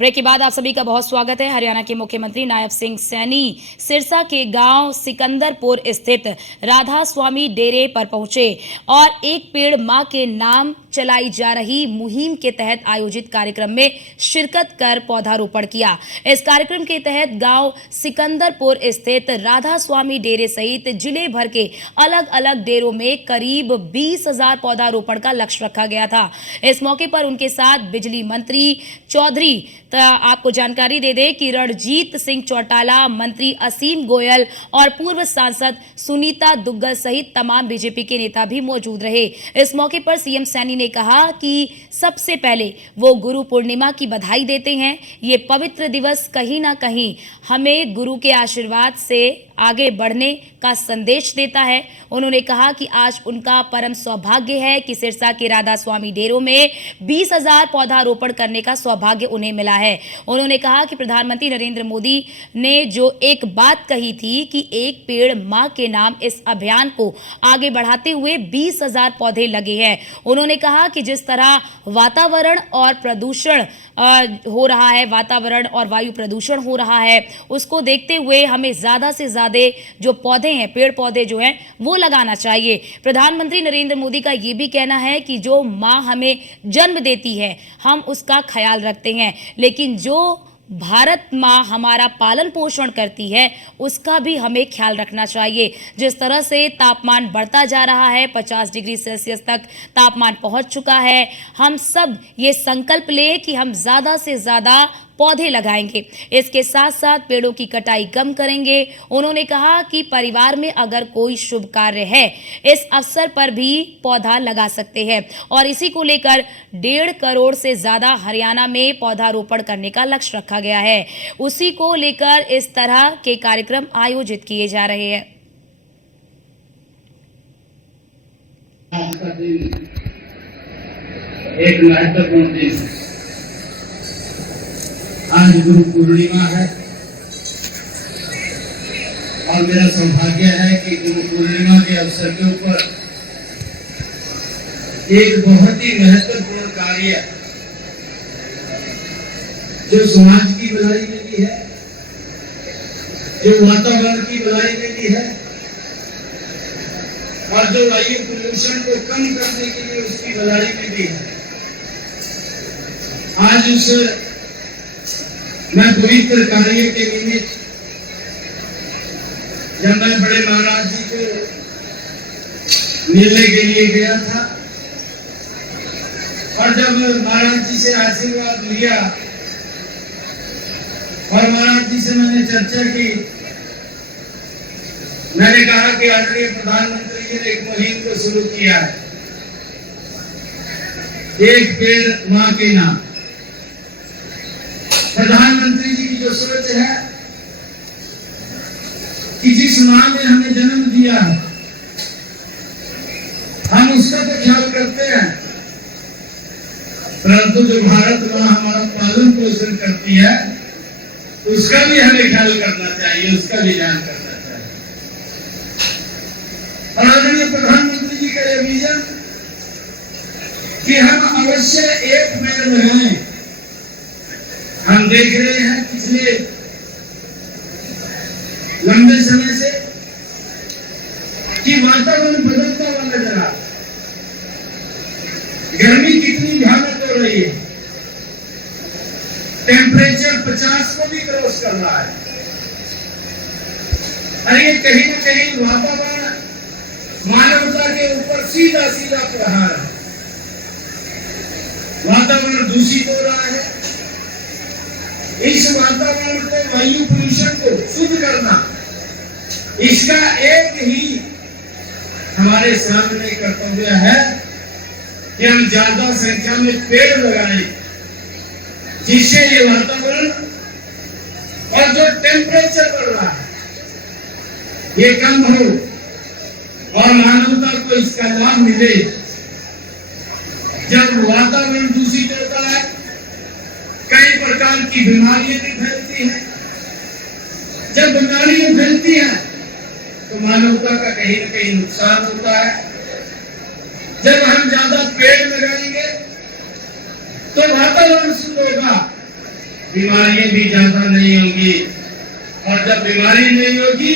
Break के बाद आप सभी का बहुत स्वागत है। हरियाणा के मुख्यमंत्री नायब सिंह सैनी सिरसा के गांव सिकंदरपुर स्थित राधा स्वामी डेरे पर पहुंचे और एक पेड़ मां के नाम चलाई जा रही मुहिम के तहत आयोजित कार्यक्रम में शिरकत कर पौधारोपण किया। इस कार्यक्रम के तहत गांव सिकंदरपुर स्थित राधा स्वामी डेरे सहित जिले भर के अलग अलग डेरों में करीब 20,000 पौधारोपण का लक्ष्य रखा गया था। इस मौके पर उनके साथ बिजली मंत्री चौधरी आपको जानकारी दे दें कि रणजीत सिंह चौटाला, मंत्री असीम गोयल और पूर्व सांसद सुनीता दुग्गल सहित तमाम बीजेपी के नेता भी मौजूद रहे। इस मौके पर सीएम सैनी ने कहा कि सबसे पहले वो गुरु पूर्णिमा की बधाई देते हैं। ये पवित्र दिवस कहीं ना कहीं हमें गुरु के आशीर्वाद से आगे बढ़ने का संदेश देता है। उन्होंने कहा कि आज उनका परम सौभाग्य है कि सिरसा के राधा स्वामी डेरों में 20,000 पौधारोपण करने का सौभाग्य उन्हें मिला है। उन्होंने कहा कि प्रधानमंत्री नरेंद्र मोदी ने जो एक बात कही थी कि एक पेड़ मां के नाम, इस अभियान को आगे बढ़ाते हुए 20,000 पौधे लगे हैं। उन्होंने कहा कि जिस तरह वातावरण और प्रदूषण हो रहा है, वातावरण और वायु प्रदूषण हो रहा है, उसको देखते हुए हमें ज्यादा से ज्यादा जो पौधे हैं, पेड़ पौधे जो हैं, वो लगाना चाहिए। प्रधानमंत्री नरेंद्र मोदी का ये भी कहना है कि जो मां हमें जन्म देती है हम उसका ख्याल रखते हैं, लेकिन जो भारत मां हमारा पालन पोषण करती है उसका भी हमें ख्याल रखना चाहिए। जिस तरह से तापमान बढ़ता जा रहा है, 50 डिग्री सेल्सियस तक तापमान पहुंच चुका है, हम सब ये संकल्प लें कि हम ज्यादा से ज्यादा पौधे लगाएंगे, इसके साथ साथ पेड़ों की कटाई कम करेंगे। उन्होंने कहा कि परिवार में अगर कोई शुभ कार्य है, इस अवसर पर भी पौधा लगा सकते हैं और इसी को लेकर 1.5 करोड़ से ज्यादा हरियाणा में पौधारोपण करने का लक्ष्य रखा गया है। उसी को लेकर इस तरह के कार्यक्रम आयोजित किए जा रहे हैं। एक महत्वपूर्ण दिन, आज गुरु पूर्णिमा है और मेरा सौभाग्य है कि गुरु पूर्णिमा के अवसर के ऊपर एक बहुत ही महत्वपूर्ण कार्य जो समाज की भलाई में भी है, जो वातावरण की भलाई में भी है और जो वायु प्रदूषण को कम करने के लिए उसकी भलाई में भी है। आज उस मैं पवित्र कार्य के निमित्त जब मैं बड़े महाराज जी को मिलने के लिए गया था और जब महाराज जी से आशीर्वाद लिया और महाराज जी से मैंने चर्चा की, मैंने कहा कि आदरणीय प्रधानमंत्री जी ने एक मुहिम को शुरू किया है, एक पेड़ मां के नाम। प्रधानमंत्री जी की जो सोच है कि जिस मां ने हमें जन्म दिया है हम उसका तो ख्याल करते हैं, परंतु जो भारत मां हमारा पालन पोषण करती है उसका भी हमें ख्याल करना चाहिए, उसका भी ध्यान करना चाहिए। और आदरणीय प्रधानमंत्री जी का यह विजन कि हम अवश्य एक पेड़ लगाएं। हम देख रहे हैं पिछले लंबे समय से कि वातावरण बदलता हुआ नजर आ रहा है, गर्मी कितनी भयानक हो रही है, टेम्परेचर 50 को भी क्रॉस कर रहा है। और ये कहीं ना कहीं वातावरण मानवता के ऊपर सीधा सीधा प्रहार है। वातावरण दूषित हो रहा है, इस वातावरण को, वायु प्रदूषण को शुद्ध करना, इसका एक ही हमारे सामने कर्तव्य है कि हम ज्यादा संख्या में पेड़ लगाएं, जिससे ये वातावरण और जो टेम्परेचर बढ़ रहा है ये कम हो और मानवता को इसका लाभ मिले। जब वातावरण दूषित होता है कई प्रकार की बीमारियां भी फैलती हैं, जब बीमारियां फैलती हैं तो मानवता का कहीं न कहीं नुकसान होता है। जब हम ज्यादा पेड़ लगाएंगे तो वातावरण शुद्ध होगा बीमारियां भी ज्यादा नहीं होंगी। और जब बीमारी नहीं होगी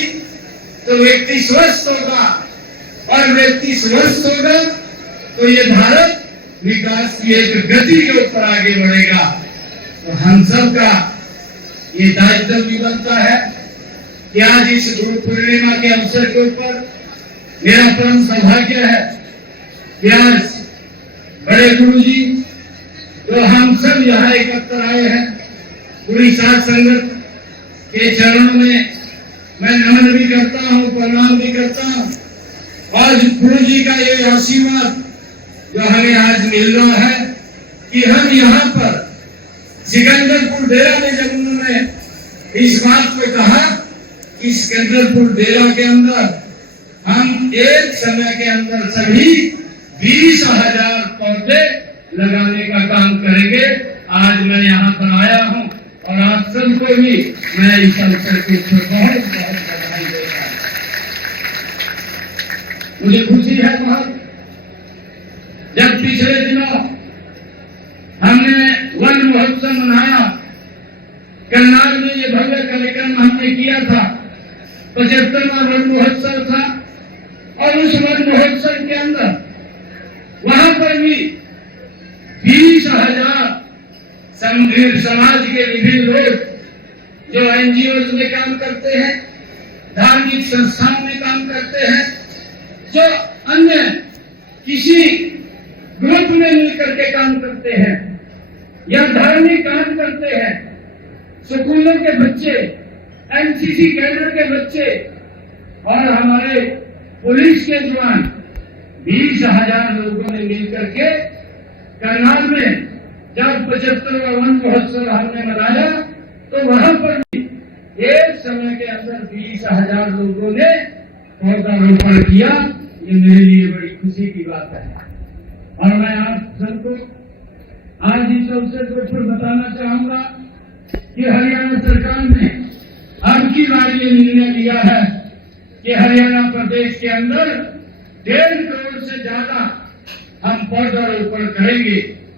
तो व्यक्ति स्वस्थ होगा, और व्यक्ति स्वस्थ होगा तो ये भारत विकास की एक गति के ऊपर आगे बढ़ेगा। तो हम सब का ये दायित्व भी बनता है कि आज इस गुरु पूर्णिमा के अवसर के ऊपर मेरा परम सौभाग्य है कि आज बड़े गुरु जी जो हम सब यहाँ एकत्र आए हैं, पूरी साध संगत के चरणों में मैं नमन भी करता हूँ, प्रणाम भी करता हूँ। और गुरु जी का ये आशीर्वाद जो हमें आज मिल रहा है कि हम यहाँ पर सिकंदरपुर डेरा में जब उन्होंने इस बात को कहा कि सिकंदरपुर डेरा के अंदर हम एक समय के अंदर सभी 20,000 पौधे लगाने का काम करेंगे। आज मैं यहाँ पर आया हूँ और आप सबको भी मैं इस अवसर के ऊपर बहुत बहुत बधाई देता हूँ। मुझे खुशी है बहुत, जब पिछले दिनों हमने वन महोत्सव मनाया, करनाल में ये भव्य कार्यक्रम हमने किया था, 75वां वन महोत्सव था। और उस वन महोत्सव के अंदर वहां पर भी 20,000 समाज के विभिन्न लोग जो एनजीओ में काम करते हैं, धार्मिक संस्थाओं में काम करते हैं, जो अन्य किसी ग्रुप में मिलकर के काम करते हैं या धार्मिक काम करते हैं, स्कूलों के बच्चे, एनसीसी कैडर के बच्चे और हमारे पुलिस के जवान, 20,000 लोगों ने मिलकर के करनाल में जब 75वां वन महोत्सव हमने मनाया तो वहां पर भी एक समय के अंदर 20,000 लोगों ने पौधारोपण किया। ये मेरे लिए बड़ी खुशी की बात है। और मैं आप सबको आज इस अवसर के ऊपर बताना चाहूंगा कि हरियाणा सरकार ने अब की बार ये निर्णय लिया है कि हरियाणा प्रदेश के अंदर 1.5 करोड़ से ज्यादा हम पौधारोपण करेंगे।